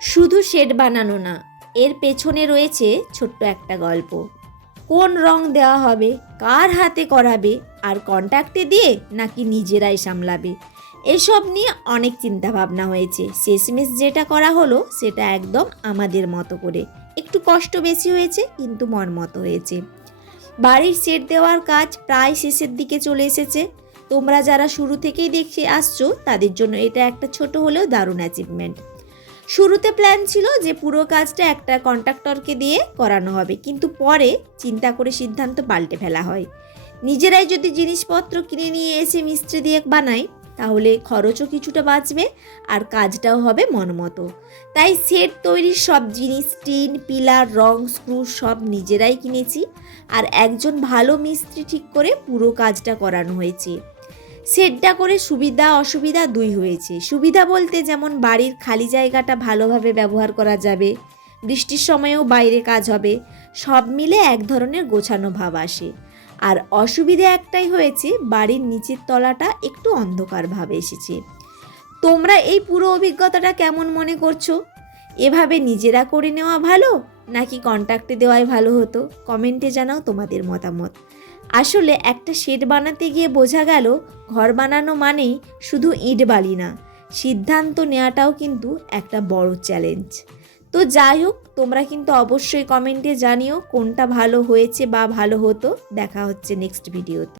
শুধু শেড বানানো না, এর পেছনে রয়েছে ছোট্ট একটা গল্প। কোন রং দেওয়া হবে, কার হাতে করাবে, আর কন্ট্রাক্টে দিয়ে নাকি নিজেরাই সামলাবে, এসব নিয়ে অনেক চিন্তা ভাবনা হয়েছে। শেষমেশ যেটা করা হলো সেটা একদম আমাদের মতো করে। একটু কষ্ট বেশি হয়েছে কিন্তু মন মতো হয়েছে। বাড়ির শেড দেওয়ার কাজ প্রায় শেষের দিকে চলে এসেছে। তোমরা যারা শুরু থেকেই দেখে আসছো তাদের জন্য এটা একটা ছোট হলেও দারুণ অ্যাচিভমেন্ট। শুরুতে প্ল্যান ছিল যে পুরো কাজটা একটা কন্ট্রাক্টরকে দিয়ে করানো হবে, কিন্তু পরে চিন্তা করে সিদ্ধান্ত পাল্টে ফেলা হয়। নিজেরাই যদি জিনিসপত্র কিনে নিয়ে এসে মিস্ত্রি দিয়ে বানাই তাহলে খরচও কিছুটা বাঁচবে আর কাজটাও হবে মনমতো। তাই সেট তৈরির সব জিনিস, টিন, পিলার, রং, স্ক্রু সব নিজেরাই কিনেছি আর একজন ভালো মিস্ত্রি ঠিক করে পুরো কাজটা করানো হয়েছে। সেটটা করে সুবিধা অসুবিধা দুই হয়েছে। সুবিধা বলতে যেমন বাড়ির খালি জায়গাটা ভালোভাবে ব্যবহার করা যাবে, বৃষ্টির সময়েও বাইরে কাজ হবে, সব মিলে এক ধরনের গোছানো ভাব আসে। আর অসুবিধা একটাই হয়েছে, বাড়ির নিচের তলাটা একটু অন্ধকার ভাব এসেছে। তোমরা এই পুরো অভিজ্ঞতাটা কেমন মনে করছো? এভাবে নিজেরা করে নেওয়া ভালো নাকি কন্ট্রাক্টে দেওয়াই ভালো হতো? কমেন্টে জানাও তোমাদের মতামত। আসলে একটা শেড বানাতে গিয়ে বোঝা গেল ঘর বানানো মানেই শুধু ইট বালি না, সিদ্ধান্ত নেওয়াটাও কিন্তু একটা বড় চ্যালেঞ্জ। তো যাই হোক, তোমরা কিন্তু অবশ্যই কমেন্টে জানিও কোনটা ভালো হয়েছে বা ভালো হতো। দেখা হচ্ছে নেক্সট ভিডিওতে।